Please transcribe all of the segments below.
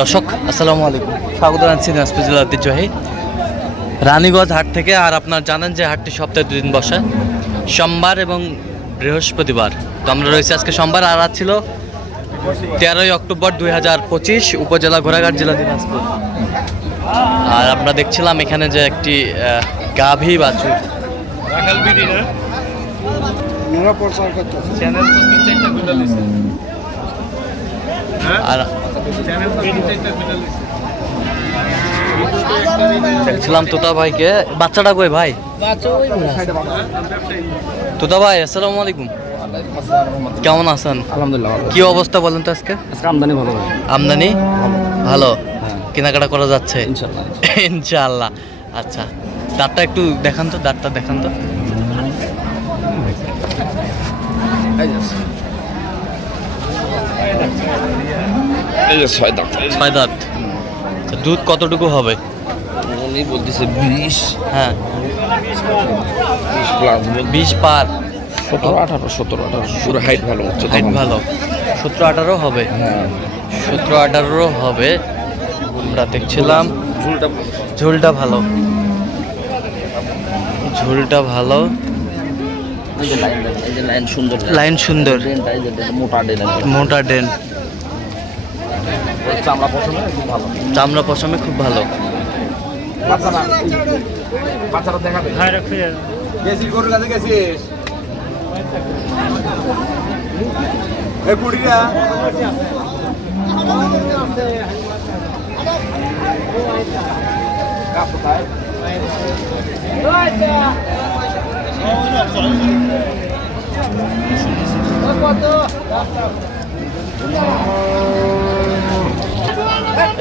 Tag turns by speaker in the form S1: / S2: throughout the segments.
S1: দর্শক আসসালামু আলাইকুম। স্বাগত জানাচ্ছি দিনাজপুর জেলার ঐতিহ্যবাহী রানীগঞ্জ হাট থেকে। আর আপনার জানেন যে হাটটি সপ্তাহে দুদিন বসে। সোমবার এবং বৃহস্পতিবার। তো আমরা রয়েছি আজকে সোমবার। আর আজ ছিল তেরোই অক্টোবর দুই হাজার পঁচিশ উপজেলা ঘোড়াঘাট জেলা দিনাজপুর। আর আমরা দেখছিলাম এখানে যে একটি গাভী বাছুর। আর দেখছিলাম তোতা ভাইকে। বাচ্চাটা কই ভাই? তোতা ভাই আসসালামু আলাইকুম। কেমন আছেন?
S2: আলহামদুলিল্লাহ
S1: কি অবস্থা বলেন তো আজকে?
S2: আজকে আমদানি ভালো।
S1: আমদানি? ভালো?
S2: হ্যাঁ।
S1: কেনাকাটা করা যাচ্ছে?
S2: ইনশাল্লাহ
S1: ইনশাআল্লাহ। আচ্ছা দাঁতটা একটু দেখান তো দাঁতটা দেখান তো।
S2: এই যে ছয় দাম
S1: ছয় দাঁত। দুধ কতটুকু হবে?
S2: উনি বলতেছে বিশ।
S1: হ্যাঁ।
S2: বিশ প্লাস
S1: বিশ পার।
S2: সতেরো আঠারো সতেরো আঠারো। পুরো হাইট ভালো হচ্ছে
S1: হাইট ভালো। সতেরো আঠারো হবে?
S2: হ্যাঁ।
S1: সতেরো আঠারো হবে। আমরা দেখছিলাম
S2: ঝুলটা
S1: ঝোলটা ভালো। ঝোলটা ভালো।
S2: লাইন এই যে লাইন সুন্দর মোটা ড্রেন
S1: ডেন
S2: চামড়া পছন্দ খুব ভালো।
S1: চামড়া পশমে খুব ভালো।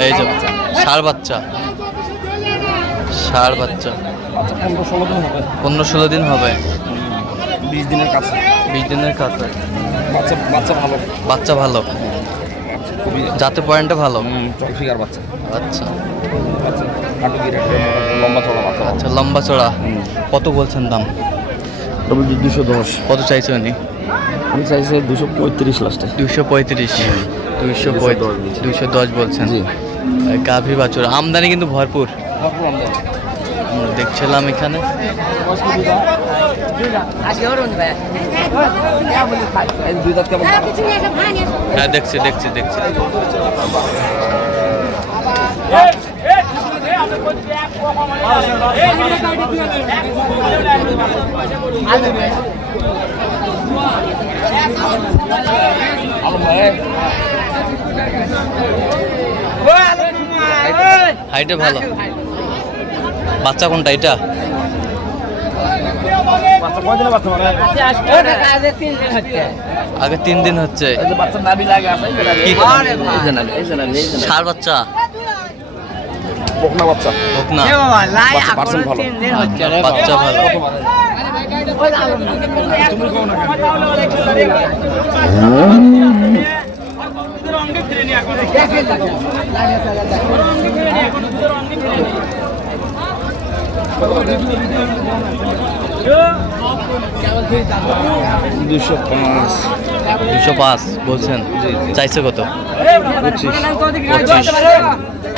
S2: এই
S1: যে ষাড় বাচ্চা। ষাড় বাচ্চা।
S2: পনেরো ষোলো দিন হবে।
S1: পনেরো ষোলো দিন হবে
S2: বিশ দিনের কাছে।
S1: বিশ দিনের কাছে।
S2: বাচ্চা বাচ্চা ভালো।
S1: বাচ্চা ভালো। যাতে পয়েন্টটা ভালো?
S2: ফিগার বাচ্চা।
S1: আচ্ছা।
S2: গিরে লম্বা চড়া
S1: আচ্ছা লম্বা চড়া কত বলছেন দাম?
S2: তবে দুশো দশ
S1: কত চাইছে উনি
S2: আমি চাইছি দুশো পঁয়ত্রিশ লাস্টে
S1: দুইশো পঁয়ত্রিশ দুইশো
S2: বলছি।
S1: দুইশো দশ বলছেন
S2: জি
S1: গাভী বাছুর আমদানি কিন্তু ভরপুর দেখছিলাম এখানে হ্যাঁ দেখছি দেখছি দেখছি হাইটে ভালো। বাচ্চা কোনটা এটা?
S2: বাচ্চা কয়দিনে বাচ্চা
S1: আগে তিন দিন হচ্ছে।
S2: এই যে বাচ্চা।
S1: বাচ্চা।
S2: বকনা। বাচ্চা পার্সেন্ট ভালো।
S1: ভালো।
S2: দুশো পাঁচ।
S1: দুশো পাঁচ বলছেন। চাইছে কত?
S2: পঁচিশ।
S1: পঁচিশ।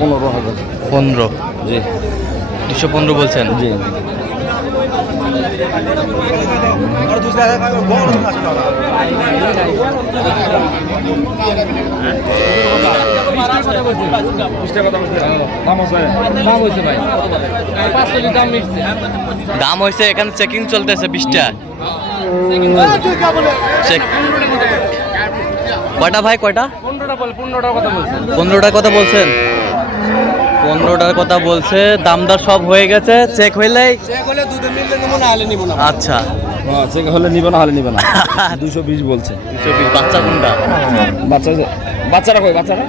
S2: পনেরো হাজার।
S1: পনেরো
S2: জি।
S1: দুশো পনেরো বলছেন?
S2: জি।
S1: দাম হয়েছে এখানে চেকিং চলতেছে বিশটা। চেক কয়টা ভাই কয়টা? পনেরোটার কথা বলছেন। পনেরোটার কথা বলছে দাম দর সব হয়ে গেছে চেক হইলেই আচ্ছা
S2: চেক হলে নিবে না। হলে নিবে না। দুশো বিশ বলছে।
S1: দুশো বিশ বাচ্চা কোনটা?
S2: বাচ্চা বাচ্চারা কই বাচ্চারা?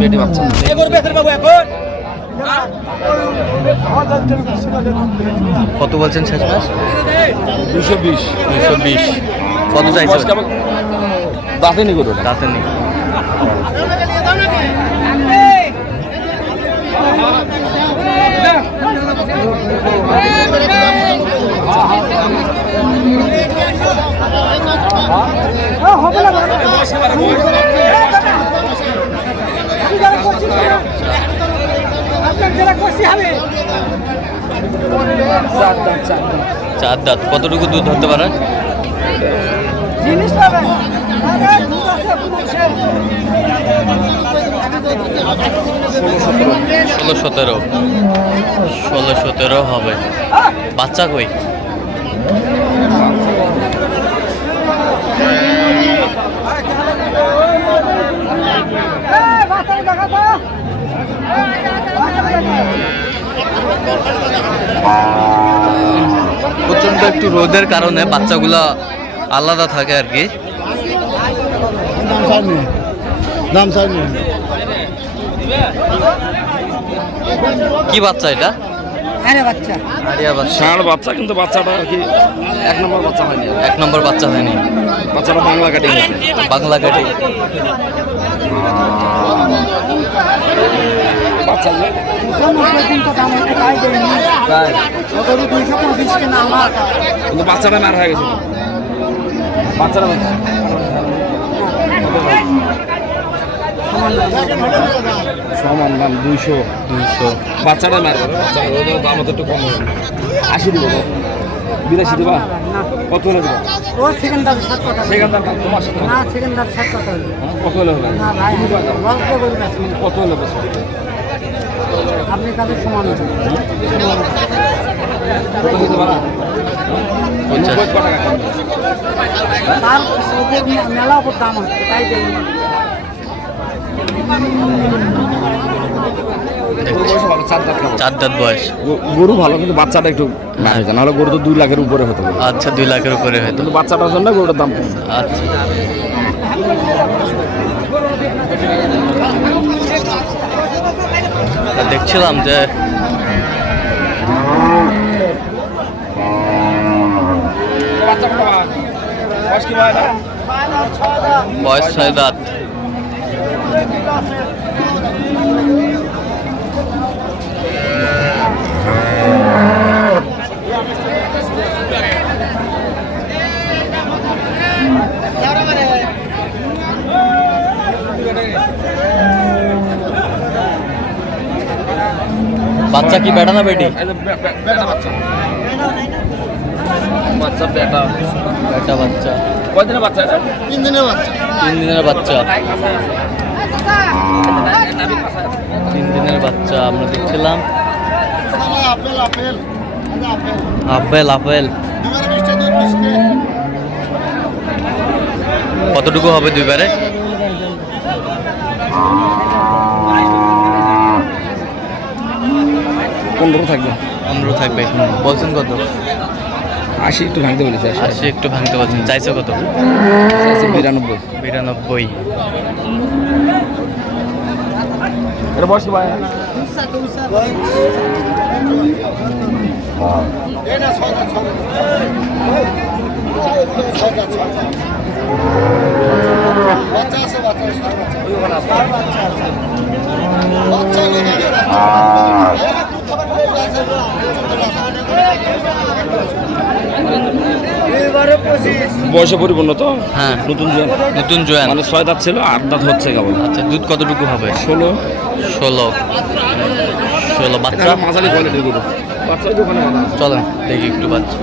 S2: পেটে বাচ্চা
S1: কত বলছেন শেষ মাস
S2: দুশো বিশ।
S1: দুশো বিশ। কত চাইছে
S2: দাঁতে নি করো
S1: তাতে নেই চার দাঁত, কতটুকু দুধ ধরতে পারে?
S3: জিনিস পাবেন আরে দুধ আছে পুরুষের
S1: ষোলো সতেরো। ষোলো সতেরো হবে। বাচ্চা কই
S3: এই বাচ্চাকে দেখা তো
S1: প্রচণ্ড একটু রোদের কারণে বাচ্চাগুলো আলাদা থাকে আর কি। কি বাচ্চা এটা?
S3: আরে বাচ্চা।
S1: বাচ্চা।
S2: ষাঁড় বাচ্চা কিন্তু বাচ্চাটা আর কি এক নম্বর বাচ্চা হয়নি।
S1: এক নম্বর বাচ্চা হয়নি।
S2: বাচ্চাটা বাংলা কাটিং
S1: বাংলা কাটি
S2: বাচ্চা
S3: দাম
S2: কিন্তু বাচ্চাটা মার হয়ে গেছে। বাচ্চাটা সমান দাম দুইশো।
S1: দুইশো
S2: বাচ্চাটা মার বাচ্চাটা দাম একটু কম হবে আশি দিব বিরাশি দিবা? কত হলে দিবা?
S3: ও সেকেন্ডার সাত কথা
S2: সেখান দাম তোমার সাথে
S3: না সেকেন্ডার সাত কথা
S2: হ্যাঁ, কত হলে হবে? কত হলে বেশি
S3: আপনি কাছে সমান। তার ওদের মেলা ওপর দাম হচ্ছে তাই
S2: চার দাঁত
S1: চার বয়স।
S2: গরু ভালো কিন্তু বাচ্চাটা একটু না হয়েছে নাহলে গরু তো দুই লাখের উপরে হতে
S1: আচ্ছা দুই লাখের উপরে হয়তো।
S2: কিন্তু বাচ্চাটার জন্য গরুটার দাম
S1: আচ্ছা। দেখছিলাম যে বয়স ছয় দাঁত। বাচ্চা কি বেটা না বেটি?
S2: বেটা বাচ্চা। বাচ্চা বেটা।
S1: বেটা বাচ্চা।
S2: কয়দিনের বাচ্চা এটা?
S4: তিন দিনের বাচ্চা।
S1: তিন দিনের বাচ্চা। তিন দিনের বাচ্চা আমরা দেখছিলাম।
S4: Apple apple.
S1: কতটুকু হবে দুইবারে?
S2: পনেরো থাকবে।
S1: পনেরো থাকবে বলছেন কত?
S2: আশি একটু ভাঙতে বলেছে আশি
S1: একটু ভাঙতে পারছেন চাইছো কত?
S2: বিরানব্বই।
S1: বিরানব্বই।
S2: এটা বয়স ভাই।
S4: বাচ্চা
S2: বয়সে পরিপূর্ণ তো?
S1: হ্যাঁ।
S2: নতুন জোয়ান।
S1: নতুন জোয়ান।
S2: মানে ছয় দাঁত ছিল আট দাঁত হচ্ছে কেমন
S1: আচ্ছা দুধ কতটুকু হবে?
S2: ষোলো।
S1: ষোলো। ষোলো বাচ্চা?
S2: মাঝারি কোয়ালিটির গরু। বাচ্চা দোকানে
S1: চলেন দেখি একটু বাচ্চা।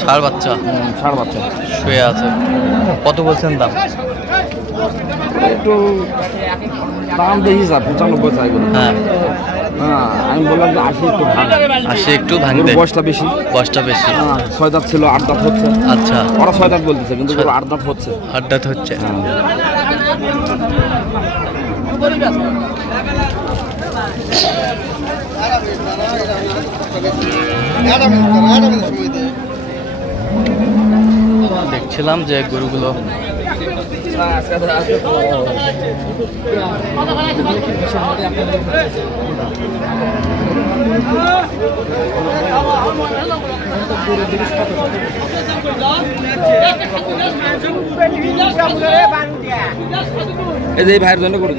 S1: ষাড় বাচ্চা।
S2: ষাঁড় বাচ্চা।
S1: শুয়ে আছে। কত বলছেন দাম?
S2: একটু দাম দেখি স্যার পঁচানব্বই চাই
S1: হ্যাঁ।
S2: হ্যাঁ আমি বললাম যে আশি একটু
S1: আশি একটু ভাঙতে
S2: বয়সটা বেশি।
S1: বয়সটা বেশি।
S2: হ্যাঁ, ছয় দাঁত ছিল আট দাঁত হচ্ছে।
S1: আচ্ছা।
S2: ওরা ছয় দাঁত বলতেছে কিন্তু আট দাঁত হচ্ছে।
S1: আড্ডাত হচ্ছে। দেখছিলাম যে গরুগুলো
S2: এই যে ভাইয়ের জন্য করে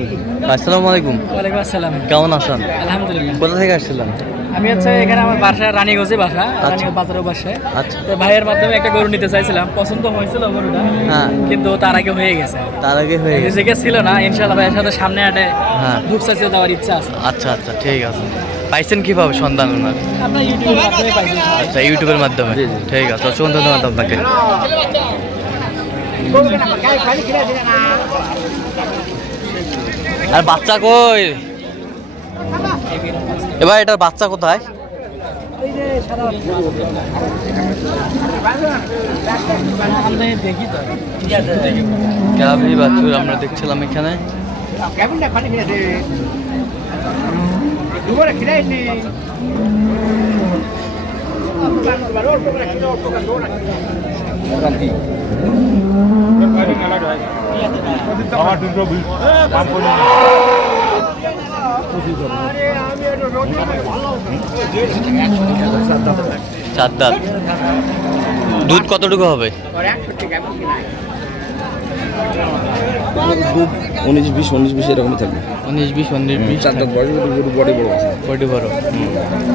S1: আসসালামু আলাইকুম।
S3: ওয়ালাইকুম আসসালাম।
S1: কেমন আছেন?
S3: আলহামদুলিল্লাহ।
S1: কোথা থেকে আসছিলেন?
S3: আমি হচ্ছে এখানে আমার বাসা রানীগঞ্জে বাসা রানীগঞ্জ বাজারের বাসায়
S1: আচ্ছা।
S3: তো ভাইয়ের মাধ্যমে একটা গরু নিতে চাইছিলাম। পছন্দ হয়েছিল গরুটা
S1: হ্যাঁ।
S3: কিন্তু তার আগে হয়ে গেছে।
S1: তার আগে হয়ে গেছে।
S3: নিজেকে ছিল না ইনশাল্লাহ ভাইয়ের সাথে সামনে আটে
S1: হ্যাঁ।
S3: চাইছে দেওয়ার ইচ্ছা আছে।
S1: আচ্ছা আচ্ছা ঠিক আছে। পাইছেন কীভাবে সন্ধান ওনার? আচ্ছা ইউটিউবের মাধ্যমে। ঠিক আছে অসংখ্য ধন্যবাদ আপনাকে। আর বাচ্চা কই? এবার এটার বাচ্চা কোথায়? আমরা দেখছিলাম এখানে। চার দাঁত। দুধ কতটুকু হবে?
S2: দুধ উনিশ বিশ উনিশ বিশ এরকমই থাকবে।
S1: উনিশ বিশ উনিশ বিশ।
S2: চার দাঁত বডি বড়
S1: বডি বড়।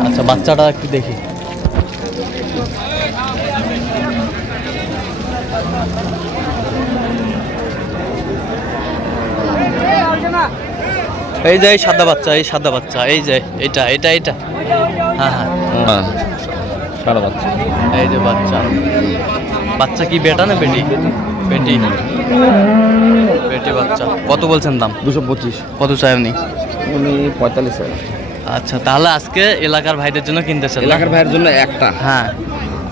S1: আচ্ছা বাচ্চাটা একটু দেখি। এই যে এই সাদা বাচ্চা এই সাদা বাচ্চা এই যে এটা এটা এটা। হ্যাঁ হ্যাঁ।
S2: হ্যাঁ সারা বাচ্চা।
S1: এই যে বাচ্চা। বাচ্চা কি বেটা না বেটি? বেটি। বেটি বাচ্চা। কত বলছেন দাম?
S2: দুশো পঁচিশ।
S1: কত চাই আপনি?
S2: উনি পঁয়তাল্লিশ
S1: আচ্ছা তাহলে আজকে এলাকার ভাইদের জন্য কিনতেছেন?
S2: এলাকার ভাইয়ের জন্য একটা।
S1: হ্যাঁ।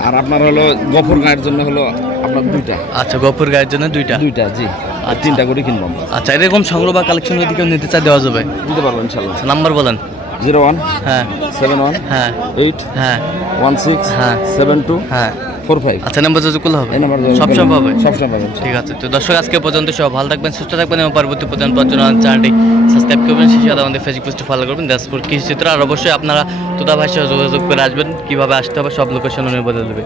S2: আর আপনার হলো গফর গায়ের জন্য হলো আপনার দুইটা।
S1: আচ্ছা গফুর গায়ের জন্য দুইটা।
S2: দুইটা জি। আর তিনটা করে কিনবো আমরা।
S1: আচ্ছা এরকম সংগ্রহ বা কালেকশন যদি কেউ নিতে চায় দেওয়া যাবে?
S2: দিতে পারব ইনশাল্লাহ।
S1: আচ্ছা, নাম্বার বলেন।
S2: জিরো ওয়ান
S1: হ্যাঁ।
S2: সেভেন ওয়ান
S1: হ্যাঁ।
S2: এইট
S1: হ্যাঁ।
S2: ওয়ান সিক্স
S1: হ্যাঁ।
S2: সেভেন টু
S1: হ্যাঁ।
S2: Four five.
S1: আচ্ছা নাম্বার যোগাযোগ করলে হবে?
S2: নাম্বার
S1: সবসময় পাবে
S2: সবসময় পাবেন
S1: ঠিক আছে তো দর্শক আজকে পর্যন্ত সব। ভালো থাকবেন সুস্থ থাকবেন এবং পরবর্তী পর্যন্ত জন্য চ্যানেলটি সাবস্ক্রাইব করবেন। সেই সাথে আমাদের ফেসবুক পেজটি ফলো করবেন। দাসপুর কৃষি চিত্র। আর অবশ্যই আপনারা তোতা ভাষায় যোগাযোগ করে আসবেন। কীভাবে আসতে হবে সব লোকেশন বলে দেবে।